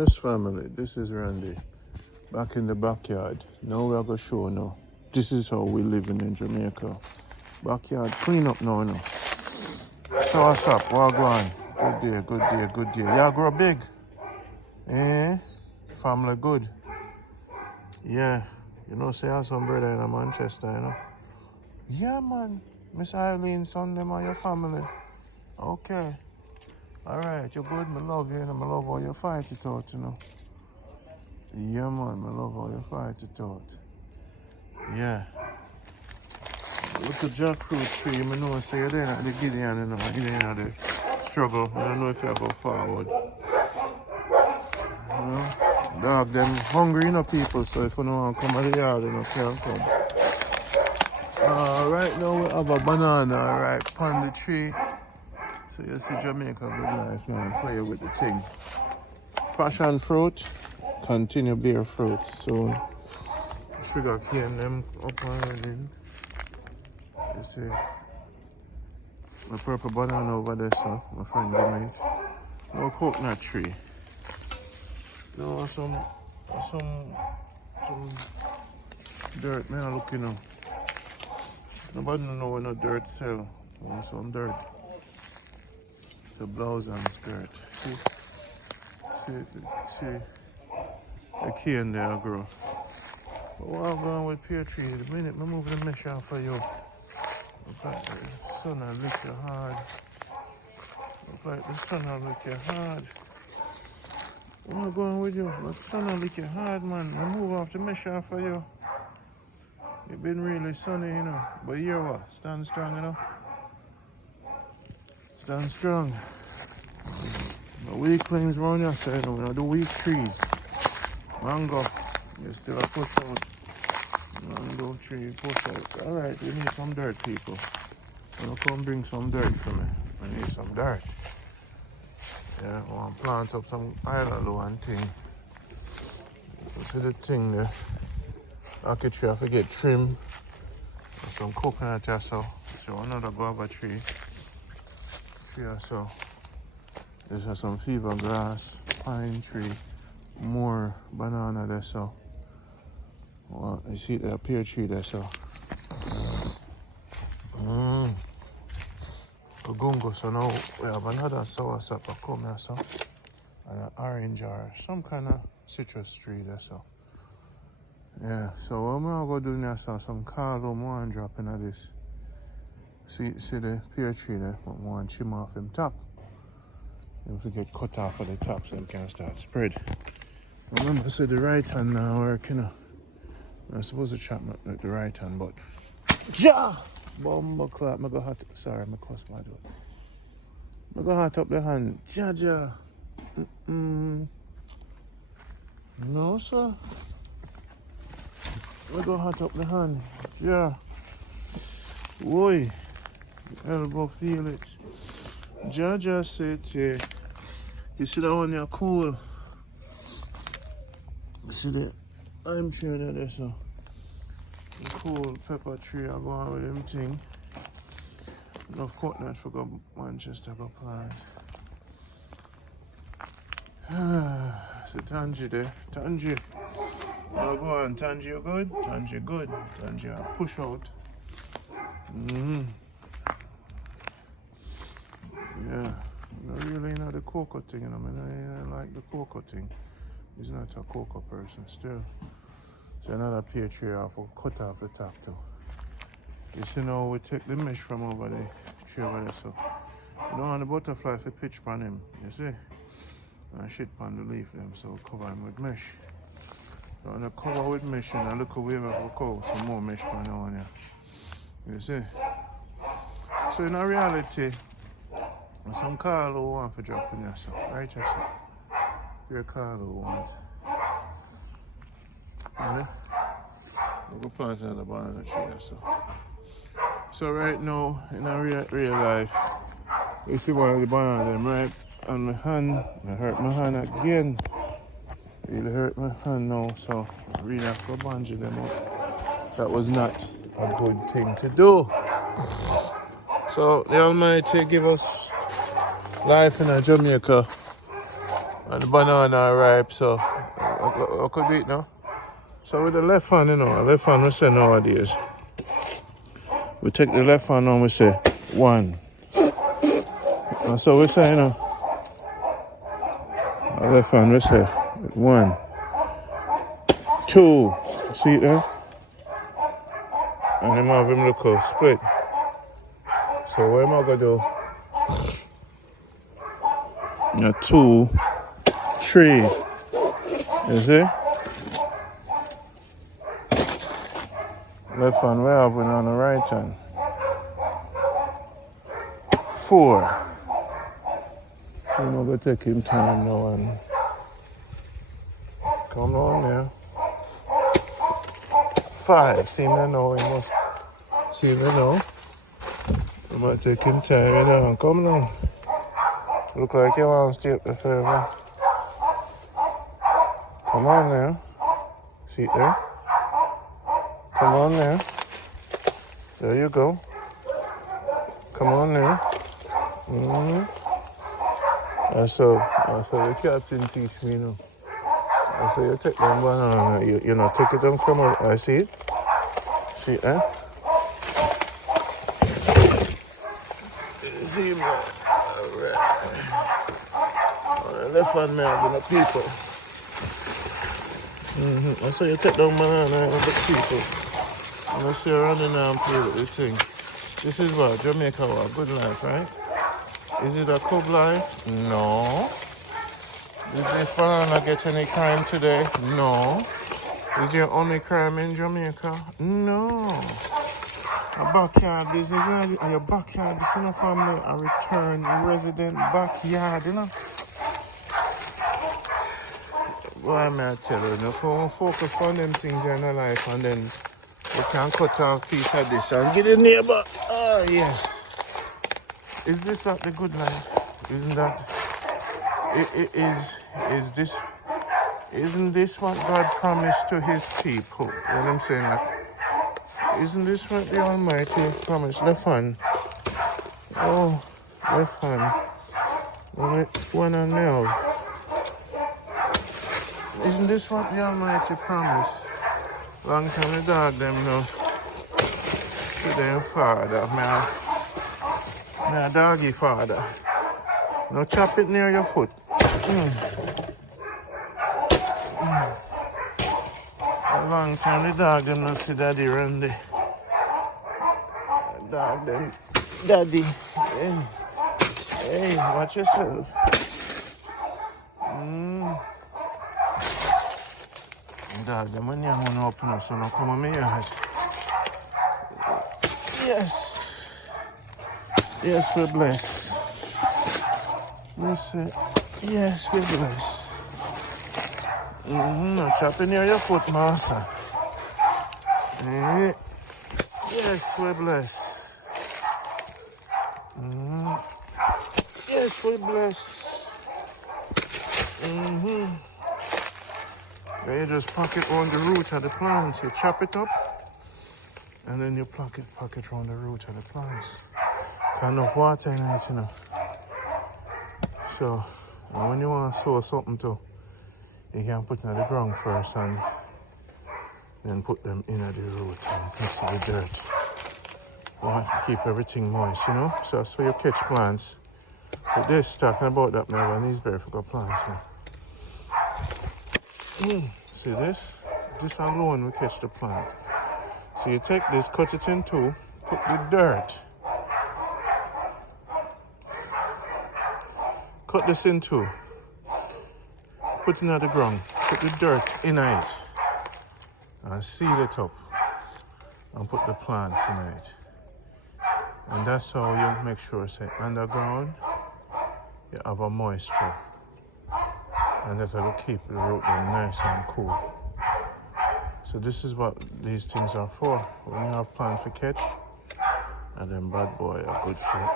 Yes, family, this is Randy. Back in the backyard. Now we're going to show now. This is how we living in Jamaica. Backyard clean up now, no. So what's up? What going? Good day, good day, good day. Y'all grow big? Eh? Family good? Yeah. You know, say I have some brother in Manchester, you know? Yeah, man. Miss Eileen, son, them are your family. Okay. Alright, you're good, me love you, and I love how you fight it out, you know. Yeah, man, I love how you fight it out. Yeah. Look at jackfruit tree, I know, say you're there at the Gideon, you know, you're there at the struggle. I don't know if you go forward. You know? Dog, them hungry, you know, people, so if you don't want to come out the yard, you know, can't come. Right now we have a banana right on the tree. So you see Jamaica Good Life, you know, play with the thing. Passion fruit, continue bear fruit. So sugar cane them up already. You see my purple banana over there, so my friend Jamaica. No coconut tree. No some dirt, man, I look, you know. Nobody know where no dirt sell. Want some dirt. The blouse and skirt. See the cane there grow. But what I'm going with pear tree, the minute I move the mesh out for you. Look like the sun will lick you hard. Look like the sun will lick you hard. Where am I going with you? The sun will lick you hard, man. I move off the mesh out for you. It's been really sunny, you know. But here what? Stand strong, you know. Stand strong. The weaklings around here, so you know, the weak trees. Mango, you still a push out. Mango tree, push out. Alright, we need some dirt, people. I'm gonna come bring some dirt for me. I need some dirt. Yeah, I want to plant up some island and thing. You see the thing there? Rocket tree, I forget trim. And some coconut or so. So another guava tree. Tree or so. There's some fever grass, pine tree, more banana there so. Well, I see the pear tree there so. Gungo, so now we have another soursop come here so. And an orange or some kind of citrus tree there so. Yeah, so what I'm going to do now, so some cardamom one drop into this. See the pear tree there, but one trim off him top. If we get cut off of the top so we can start spread. Remember, I said the right hand now work, you know. I'm supposed to chop the right hand, but ja! Bomb clap, I go hot. Sorry, I cuss my door. I go hot up the hand. Ja. No, sir. I go hot up the hand. Ja. Oi. Elbow feel it. Ja said, you see that one, you're cool. You see the I'm sure that there's a cool pepper tree. I go on with them thing. Enough coconut for go Manchester go plant. So Tangy there. Tangy. Now go on, Tangy, you good? Tangy good. Tangy, I push out. Yeah, I really know the cocoa thing, you know. I like the cocoa thing. He's not a cocoa person still. So another pear tree off, we'll cut off the top too. You see now we take the mesh from over the tree over there, so you don't want the butterfly to pitch on him, you see? And shit on the leaf them, so cover him with mesh. So when you cover with mesh and look away we'll go some more mesh on the one here. You see? So in reality, some Carlo want to drop in there, so right here, so your Carlo wants. Yeah. We'll plant another banana tree, so right now in a real life, you see one of the banana them right on my hand. I hurt my hand again. Really hurt my hand now, so I really have to bandage them up. That was not a good thing to do. So the Almighty give us life in Jamaica And the banana are ripe, so I could do it now. So with the left hand, you know, left hand we say nowadays. We take the left hand and we say 1. And so we say, you know, our left hand we say 1, 2. See it there? And then have him look out, split. So what am I gonna do? 2, 3. You see? Left hand we have it on the right hand. 4. So I'm gonna take him time now and come on there. 5. See me now, he must see me now. I'm gonna take him time now. Come now. Look like you want to stay up the further. Come on now. See it there? Come on there. There you go. Come on there. That's how the captain teach me now. I say you take them banana, you know, take it down from out. I see it. See it, eh? See me. Alright. On the left hand man, I'm gonna people. I say you take down banana and the people. I'm gonna see you running now and play with this thing. This is what? Jamaica Good Life, right? Is it a Good Life? No. Did this banana get any crime today? No. Is there only crime in Jamaica? No. A backyard business, and your backyard, this is no family, a return resident backyard, you know. Boy, may I tell you, if you focus on them things in your life and then you can cut off a piece of this and get the neighbor. Oh, yes. Is this not the good life? Isn't that? Isn't this what God promised to his people? You know what I'm saying? Like, isn't this what the Almighty promised? Left hand. Oh, left hand. One on now. Isn't this what the Almighty promised? Long time the dog them know. To their father. My doggy father. Now chop it near your foot. A long time the dog them not see daddy run the dog them. Daddy. Hey, watch yourself. Dog them when you want to open up so now come on my yard. Yes. Yes, we're blessed. Listen. Yes, we're blessed. Chop in near your foot, master. Yes, we're blessed. Yes, we're blessed. Then you just pluck it on the root of the plants. You chop it up, and then you pluck it on the root of the plants. Enough water in it, you know. So, when you want to sow something too, you can put it in the ground first and then put them in the root and mix the dirt. You want to keep everything moist, you know. So that's where you catch plants. But this, talking about that now, and these very good plants. See this? This alone will catch the plant. So you take this, cut it in two, put the dirt. Cut this in two. Put it in the ground. Put the dirt in it. And seal it up. And put the plants in it. And that's how you make sure, say, underground, you have a moisture. And that will keep the root nice and cool. So this is what these things are for. When you have plants to catch, and then bad boy are good for it.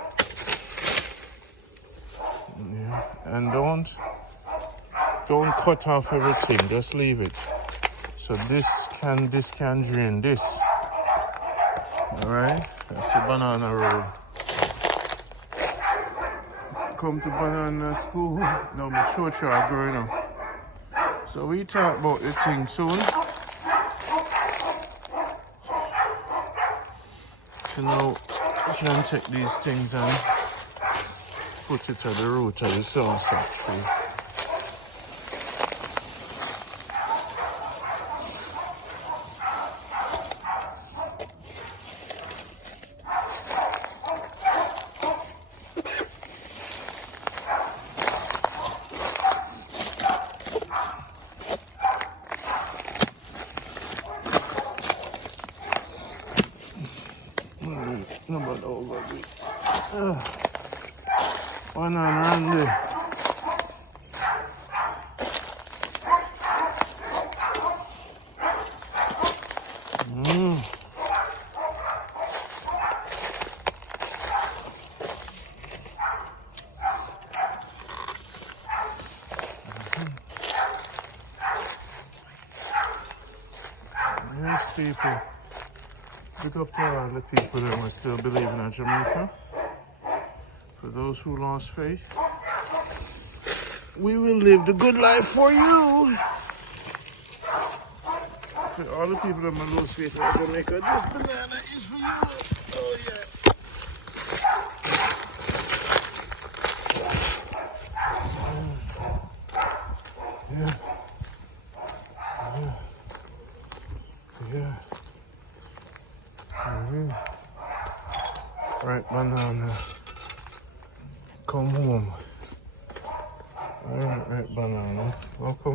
Yeah. And don't cut off everything, just leave it. So this can drain this. Alright? That's the banana roll. come to banana school. Now my children are growing up. So we talk about the thing soon. So now we can take these things and put it at the root of the sunset tree. No, but over there. One on Randy. Yes, people. Pick up to all the people that will still believe in Jamaica. For those who lost faith, we will live the good life for you. For all the people that will lose faith in Jamaica, this banana is for you. Oh yeah. Yeah. Yeah. Right, banana. Come home. Right, banana. Welcome.